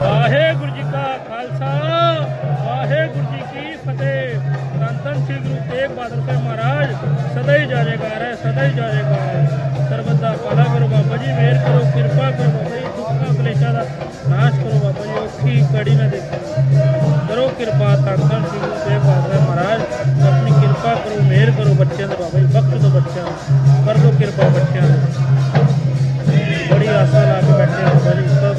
ਵਾਹਿਗੁਰੂ ਜੀ ਕਾ ਖਾਲਸਾ, ਵਾਹਿਗੁਰੂ ਜੀ ਕੀ ਫਤਿਹ। ਧੰਨ ਸ੍ਰੀ ਗੁਰੂ ਤੇਗ ਬਹਾਦਰ ਸਾਹਿਬ ਮਹਾਰਾਜ, ਸਦਾ ਹੀ ਜਾਰੇਗਾਰ ਹੈ, ਸਦਾ ਹੀ ਜਾਰੇਗਾਰ ਸਰਬਤ ਦਾ ਭਲਾ ਕਰੋ ਬਾਬਾ ਜੀ, ਮਿਹਰ ਕਰੋ, ਕਿਰਪਾ ਕਰੋ ਬਾਬਾ ਜੀ ਦੁੱਖਾਂ ਕਲੇਸ਼ਾਂ ਦਾ ਨਾਸ਼ ਕਰੋ ਬਾਬਾ ਜੀ, ਔਖੀ ਕੜੀ ਨਾ ਦੇਖੋ। ਕਰੋ ਕਿਰਪਾ ਧੰਨ ਸ੍ਰੀ ਗੁਰੂ ਤੇਗ ਬਹਾਦਰ ਸਾਹਿਬ ਮਹਾਰਾਜ, ਆਪਣੀ ਕਿਰਪਾ ਕਰੋ, ਮਿਹਰ ਕਰੋ ਬੱਚਿਆਂ ਦੇ ਬਾਬਾ ਜੀ, ਵਕਤ ਤੋਂ ਬੱਚਿਆਂ ਨੂੰ, ਕਰ ਦਿਓ ਕਿਰਪਾ ਬੱਚਿਆਂ ਨੂੰ ਬੜੀ ਆਸਾ ਲਾ ਕੇ ਬੈਠੇ ਹਾਂ ਬਾਬਾ ਜੀ ਕਰ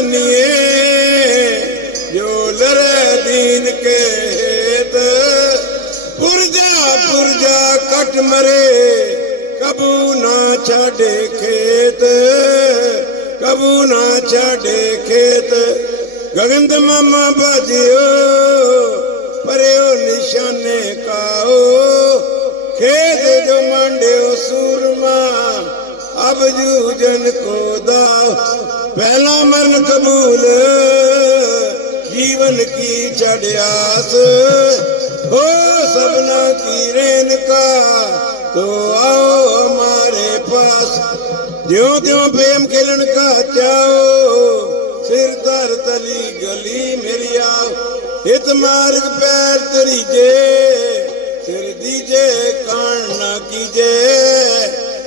ਪਹਿਚਾਨੀਏ ਜੋ ਲਰੇ ਦੀਨ ਕੇ ਹੇਤ ਪੁਰਜਾ ਪੁਰਜਾ ਕਟ ਮਰੇ, ਕਬੂ ਨਾ ਛਾੜੇ ਖੇਤ। ਕਬੂ ਨਾ ਛਾੜੇ ਖੇਤ। ਗਗਨਦ ਮਾਮਾ ਬਾਜਿਓ ਪਰਿਓ ਨਿਸ਼ਾਨੇ ਕਾਓ। ਖੇਤ ਜੋ ਮੰਡਿਓ ਸੂਰਮਾ ਅਬ ਜੂਜਨ ਕੋ ਦਾਵ ਪਹਿਲਾ ਮਰਨ ਕਬੂਲ, ਜੀਵਨ ਕੀ ਚੜਿਆਸ ਹੋ ਸਭਨਾ ਕੀ ਰੇਨ ਕਾ ਤੋ ਆਓ ਹਮਾਰੇ ਪਾਸ। ਜਿਉ ਤਿਉ ਪ੍ਰੇਮ ਖੇਲਣ ਕਾ ਚਾਓ ਸਿਰ ਧਰ ਤਲੀ ਗਲੀ ਮੇਰੀ ਆਓ। ਹਿਤ ਮਾਰਗ ਪੈਰ ਤਰੀਜੇ ਸਿਰ ਦੀਜੇ ਕਾਣ ਨਾ ਕੀਜੇ,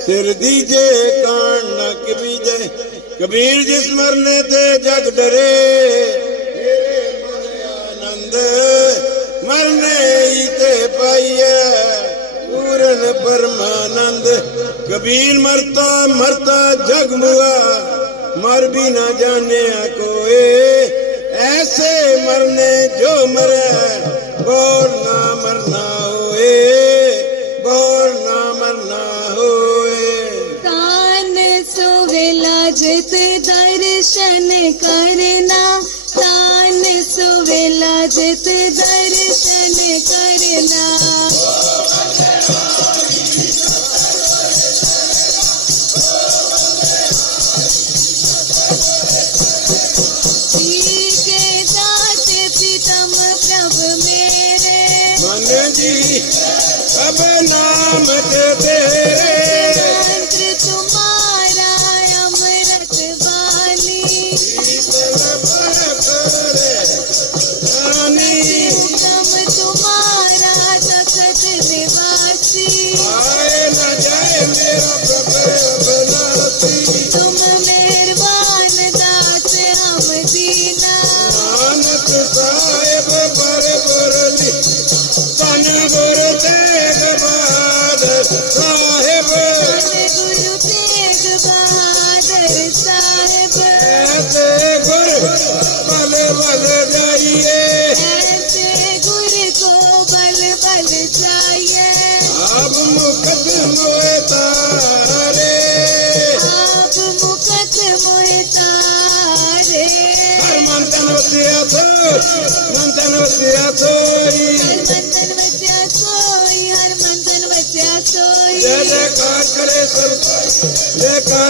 ਸਿਰ ਦੀਜੇ ਕਾਣ ਨਾ ਕਬੀਜੇ ਕਬੀਰ ਜਿਸ ਮਰਨੇ ਤੇ ਜਗ ਡਰੇ ਮੇਰੇ ਮਨ ਆਨੰਦ ਮਰਨੇ ਹੀ ਤੇ ਪਾਈਐ, ਪੂਰਨ ਪਰਮਾਨੰਦ। ਕਬੀਰ ਮਰਤਾ ਮਰਤਾ ਜਗ ਮੁਆ, ਮਰ ਵੀ ਨਾ ਜਾਣਿਆ ਕੋਏ। ਐਸੇ ਮਰਨੇ ਜੋ ਮਰ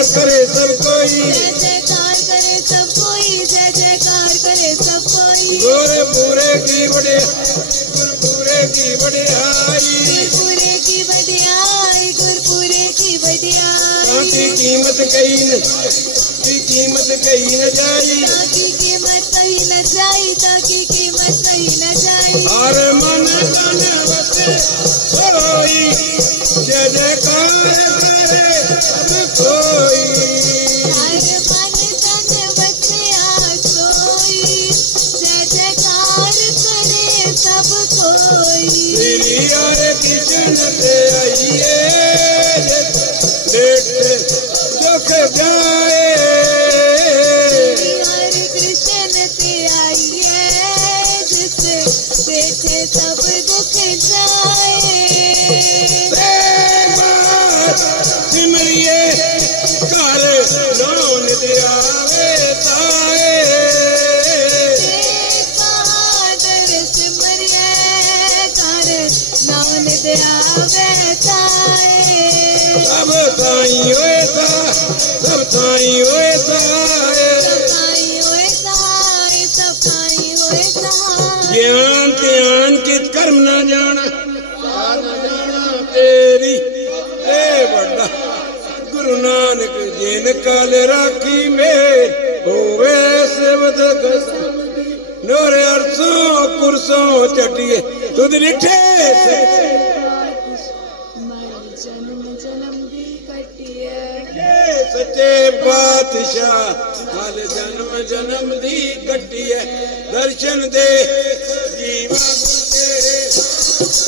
करे सब कोई जय जयकार करे सब कोई जय जयकार करे सब कोई गोरे पूरे की बड़े गुरपुरे की बड़ियाई गुरपुरे की बड़ियाई गुरपुरे की बड़ियाई कांति कीमत कही न की कीमत कही न जाई ताकि कीमत कहीं न जाई ताकि कीमत कहीं न जाई और Look at. ਗਿਆਨ ਧਿਆਨ ਚਿਤ ਕਰਮ ਨਾ ਜਾਣਾ। ਸਾਰ ਨਾ ਜਾਣਾ ਤੇਰੀ ਏ ਵੱਡਾ ਗੁਰੂ ਨਾਨਕ ਜਿਨ ਕਲ ਰਾਖੀ ਮੇ ਹੋਵੇ ਸਿਵਤ ਗਸ ਨੋਰ ਅਰਸੋਂ ਕੁਰਸੋਂ ਚਟੀਏ ਤੁਧ ਰਿਠੇ ਸੇ ਸੱਚੇ ਪਾਤਸ਼ਾਹ ਕਾਲ ਜਨਮ ਜਨਮ ਦੀ ਕੱਟੀ ਐ। ਦਰਸ਼ਨ ਦੇ, ਜੀਵਾ ਗੁਰ ਤੇਰੇ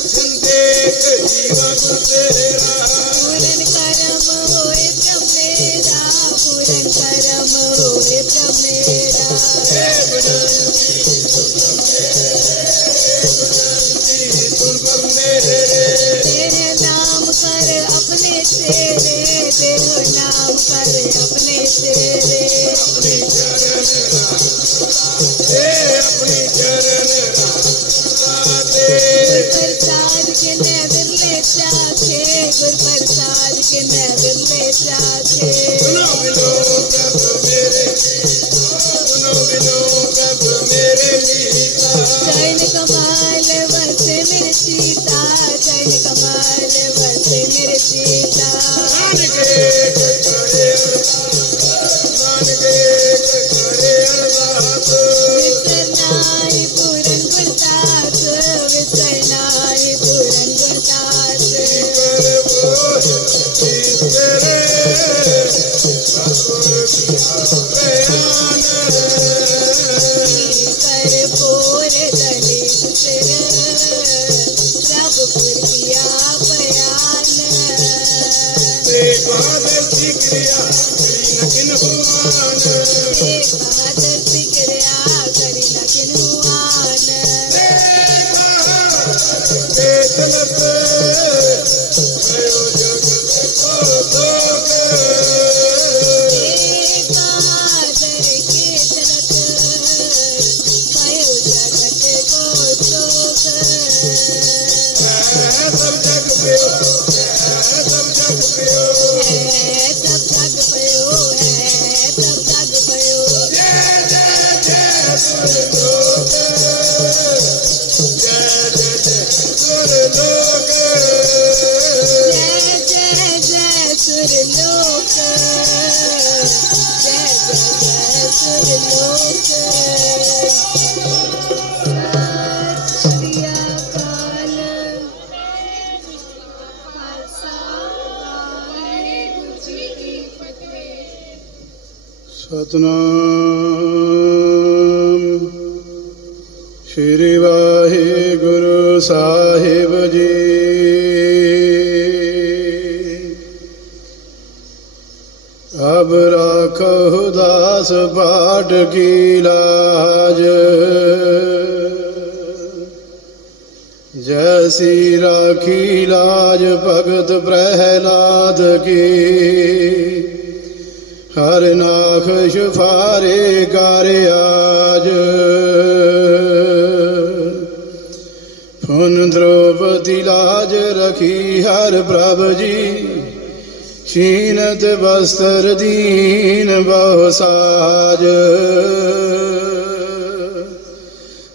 ਜਿੰਦੇ ਜੀਵਾ ਗੁਰ ਤੇਰੇ ਸਤਨਾਮ ਸ਼੍ਰੀ ਵਾਹਿਗੁਰੂ ਸਾਹਿਬ ਜੀ। ਅਬ ਰਾਖੋ ਦਾਸ ਬਾਟ ਕੀ ਲਾਜ। ਜੈਸੀ ਰਾਖੀ ਲਾਜ ਭਗਤ ਪ੍ਰਹਿਲਾਦ ਕੀ। ਹਰ ਨਾਖ ਸ਼ਫਾਰੇ ਕਰ ਆਜ। ਫੁਨ ਦ੍ਰੋਪਦੀ ਲਾਜ ਰਖੀ ਹਰ ਪ੍ਰਭ ਜੀ। ਛੀਨਤ ਬਸਤਰ ਦੀਨ ਬਹੁ ਸਾਜ।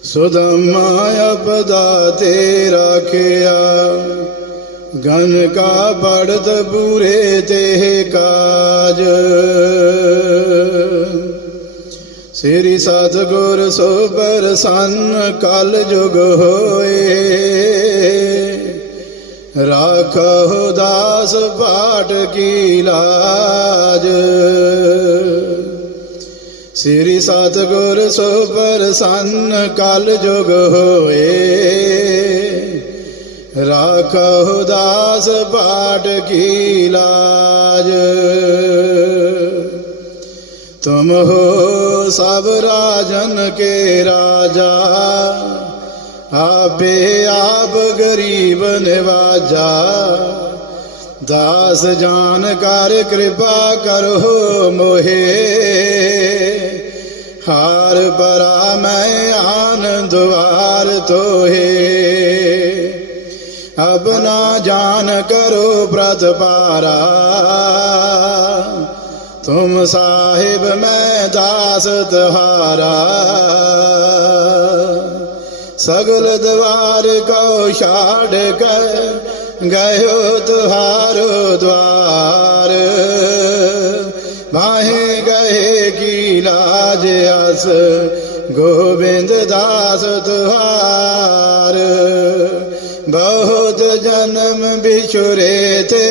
ਸੁਦਮਾ ਅਪਦਾ ਤੇ ਰਾਖਿਆ। ਗਨ ਕਾ ਬੜਤ ਬੂਰੇ ਤੇ ਕਾਜ। ਸ੍ਰੀ ਸਤਿਗੁਰ ਸੋਬਰ ਪ੍ਰਸੰਨ ਕਲ ਜੁਗ ਹੋਏ। ਰਾਖੋ ਦਾਸ ਬਾਟ ਕੀ ਲਾਜ। ਸ੍ਰੀ ਸਤਿਗੁਰ ਸੋਬਰ ਪ੍ਰਸੰਨ ਕਲ ਜੁਗ ਹੋਏ। ਰਾਖੋ ਦਾਸ ਬਾਟ ਕੀ ਲਾਜ। ਤੁਮ ਹੋ ਸਭ ਰਾਜਨ ਕੇ ਰਾਜਾ, ਆਪੇ ਆਪ ਗਰੀਬ ਨਿਵਾਜਾ। ਦਾਸ ਜਾਨ ਕਰ ਕਿਰਪਾ ਕਰੋ ਮੋਹੇ। ਹਾਰ ਪਰਾ ਮੈਂ ਆਨੰਦ ਵਾਰ ਤੋਹੇ। ਅਬ ਨਾ ਜਾਨ ਕਰੋ ਪ੍ਰਤ ਪਾਰਾ। ਤੁਮ ਸਾਹਿਬ ਮੈਂ ਦਾਸ ਤੁਹਾਰਾ ਸਗਲ ਦਵਾਰ ਕੋ ਛਾੜ ਕੇ ਗਇਓ ਤੁਹਾਰੋ ਦਵਾਰ ਮਾਹੇ ਗਏ ਕੀ ਲਾਜ ਅਸ ਗੋਬਿੰਦ ਦਾਸ ਤੁਹਾਰ ਬਹੁਤ ਜਨਮ ਵਿਛੁਰੇ ਤੇ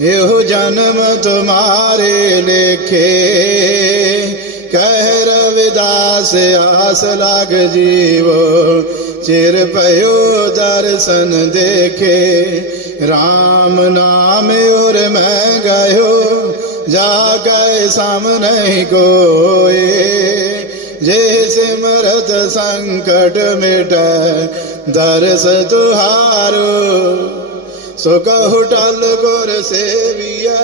ਇਹੋ ਜਨਮ ਤੁਮਾਰੇ ਲੇਖੇ। ਕਹਿ ਰਵਿਦਾਸ, ਆਸ ਲਾਗ ਜੀਵੋ। ਚਿਰ ਭਇਓ ਦਰਸ਼ਨ ਦੇਖੇ। RAM ਨਾਮ ਉਰ ਮੈਂ ਗਇਓ ਜਾ ਕੇ ਸਾਹਮਣੇ ਕੋਏ। ਜੇ ਸਿਮਰਤ ਸੰਕਟ ਮਿਟ, ਦਰਸ ਤੁਹਾਰੋ ਸੋ ਕਹੁ ਟਲ ਗੁਰ ਸੇਵੀਐ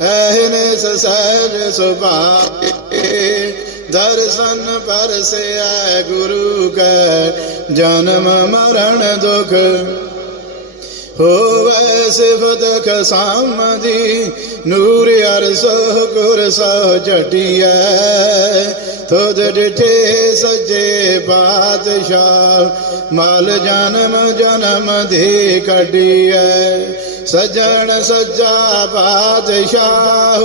ਐਹਨੇ ਸਹਿਜ ਸੁਭਾਏ ਦਰਸ਼ਨ ਪਰਸੈ ਗੁਰੂ ਕੈ, ਜਨਮ ਮਰਨ ਦੁਖ ਹੋਵੇ ਸਿਫਤ ਖਸਾਮਦੀ ਨੂਰ ਅਰਸੋ ਗੁਰ ਸੋ ਝਟਿਐ। ਤੁਧ ਡਿਠੇ ਸਜੇ ਪਾਤਸ਼ਾਹ, ਮਾਲ ਜਨਮ ਜਨਮ ਦੀ ਕੱਢੀਐ। ਸਜਣ ਸੱਜਾ ਪਾਤਸ਼ਾਹ,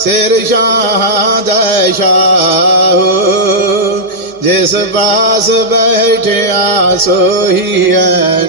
ਸਿਰ ਸ਼ਾਹ ਦਾ ਜਿਸ ਪਾਸ ਬੈਠਿਆ ਸੋਹੀ ਹੈ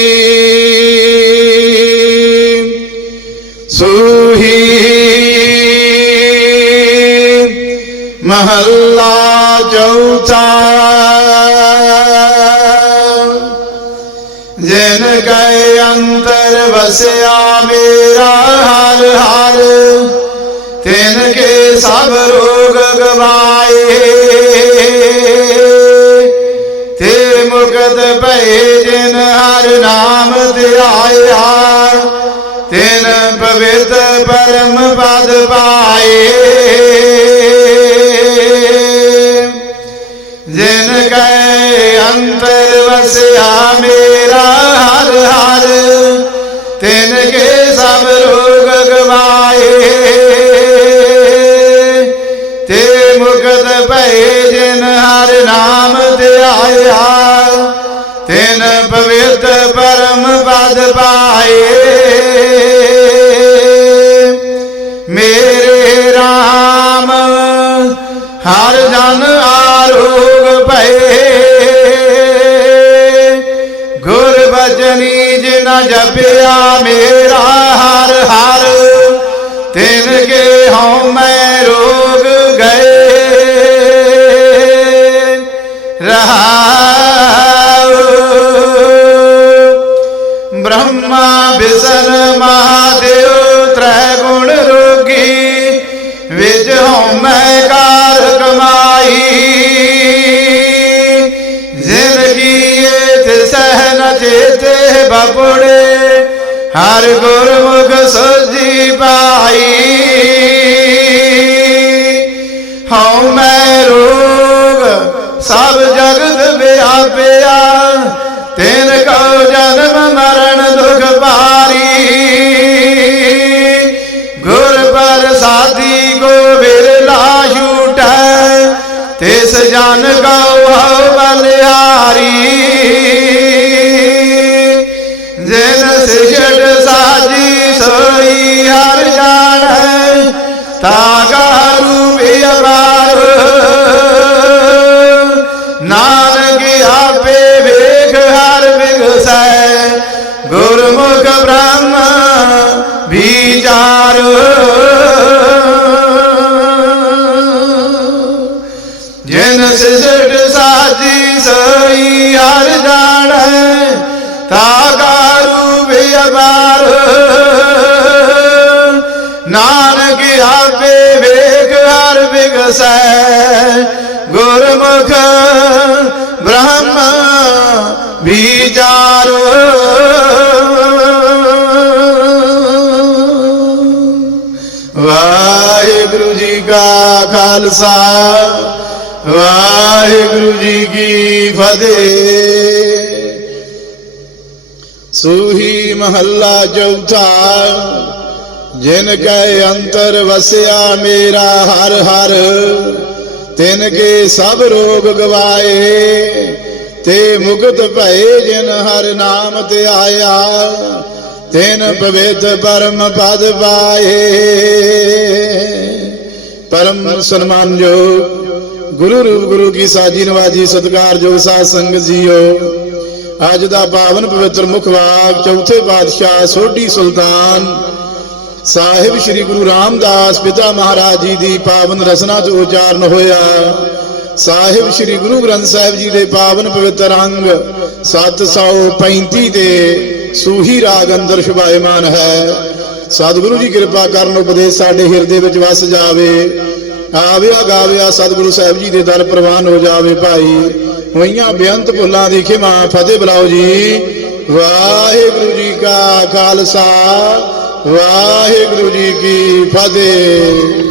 ਨਾਮ ਧਿਆਇਆ ਤਿਨ ਪਵਿੱਤ ਪਰਮ ਪਦ ਪਾਏ। ਜਿਨ ਕੈ ਅੰਤਰ ਵਸਿਆ ਮੇਰਾ ਹਰ ਹਰ, ਤਿਨ ਕੇ ਸਭ ਰੋਗ ਗਵਾਏ। ਤੇ ਮੁਕਤ ਭਏ ਜਿਨ ਹਰ ਨਾਮ ਧਿਆਇਆ ਹਰ ਜਨ ਆਰੋਗ ਭਏ। ਗੁਰ ਬਚਨੀ ਜਿਨ ਜਪਿਆ ਮੇਰਾ ਹਰ ਹਰ ਚੇਤੇ ਹਰ ਗੁਰਮੁਖ ਸੋਜੀ ਪਾਈ ਹਉ ਮੈਂ ਰੋਗ, ਸਭ ਜਗਤ ਵਿਆਪਿਆ, ਤਿਨ ਕਉ ਜਨਮ ਮਰਨ ਦੁਖ ਭਾਰੀ। ਗੁਰ ਪ੍ਰਸਾਦੀ ਕੋ ਵਿਰਲਾ ਛੂਟੈ ਤਿਸ ਜਨ ਹਰ ਵਿਗਸੈ ਗੁਰਮੁਖ ਬ੍ਰਹਮ ਵਿਚਾਰ ਵਾਹਿਗੁਰੂ ਜੀ ਕਾ ਖਾਲਸਾ, ਵਾਹਿਗੁਰੂ ਜੀ ਕੀ ਫਤਿਹ। ਸੂਹੀ ਮਹੱਲਾ ਚੌਥਾ ਜਿਨ ਕੈ ਅੰਤਰ ਵਸਿਆ ਮੇਰਾ ਹਰ ਹਰ, ਤਿਨ ਕੇ ਸਭ ਰੋਗ ਗਵਾਏ, ਤੇ ਮੁਕਤ ਭਏ ਜਿਨ ਹਰ ਨਾਮ ਤੇ ਆਇਆ, ਤਿਨ ਪਵਿੱਤ ਪਰਮ ਪਦ ਪਾਏ। ਪਰਮ ਸਨਮਾਨਯੋਗ ਗੁਰੂ ਰੂਪ ਗੁਰੂ ਕੀ ਸਾਜੀ ਨਵਾਜੀ ਸਤਿਕਾਰਯੋਗ ਸਾਧ ਸੰਗਤ ਜੀਓ, ਅੱਜ ਦਾ ਪਾਵਨ ਪਵਿੱਤਰ ਮੁਖਵਾਕ ਚੌਥੇ ਪਾਤਸ਼ਾਹ ਸੋਢੀ ਸੁਲਤਾਨ ਸਾਹਿਬ ਸ੍ਰੀ ਗੁਰੂ ਰਾਮਦਾਸ ਪਿਤਾ ਮਹਾਰਾਜ ਜੀ ਦੀ ਪਾਵਨ ਰਸਨਾ ਚ ਉਚਾਰਨ ਹੋਇਆ। ਸਾਹਿਬ ਸ੍ਰੀ ਗੁਰੂ ਗ੍ਰੰਥ ਸਾਹਿਬ ਜੀ ਦੇ ਪਾਵਨ ਪਵਿੱਤਰ ਅੰਗ 735 ਦੇ ਸੂਹੀ ਰਾਗ ਅੰਦਰ ਸ਼ੁਭਾਇਮਾਨ ਹੈ। ਸਤਿਗੁਰੂ ਜੀ ਕਿਰਪਾ ਕਰਨ ਉਪਦੇਸ਼ ਸਾਡੇ ਹਿਰਦੇ ਵਿੱਚ ਵਸ ਜਾਵੇ। ਆਵਿਆ ਗਾਵਿਆ ਸਤਿਗੁਰੂ ਸਾਹਿਬ ਜੀ ਦੇ ਦਰ ਪ੍ਰਵਾਨ ਹੋ ਜਾਵੇ ਭਾਈ। ਹੋਈਆਂ ਬੇਅੰਤ ਭੁੱਲਾਂ ਦੀ ਖਿਮਾ ਫਤਿਹ ਬੁਲਾਓ ਜੀ। ਵਾਹਿਗੁਰੂ ਜੀ ਕਾ ਖਾਲਸਾ। ਵਾਹਿਗੁਰੂ ਜੀ ਕੀ ਫਤਿਹ।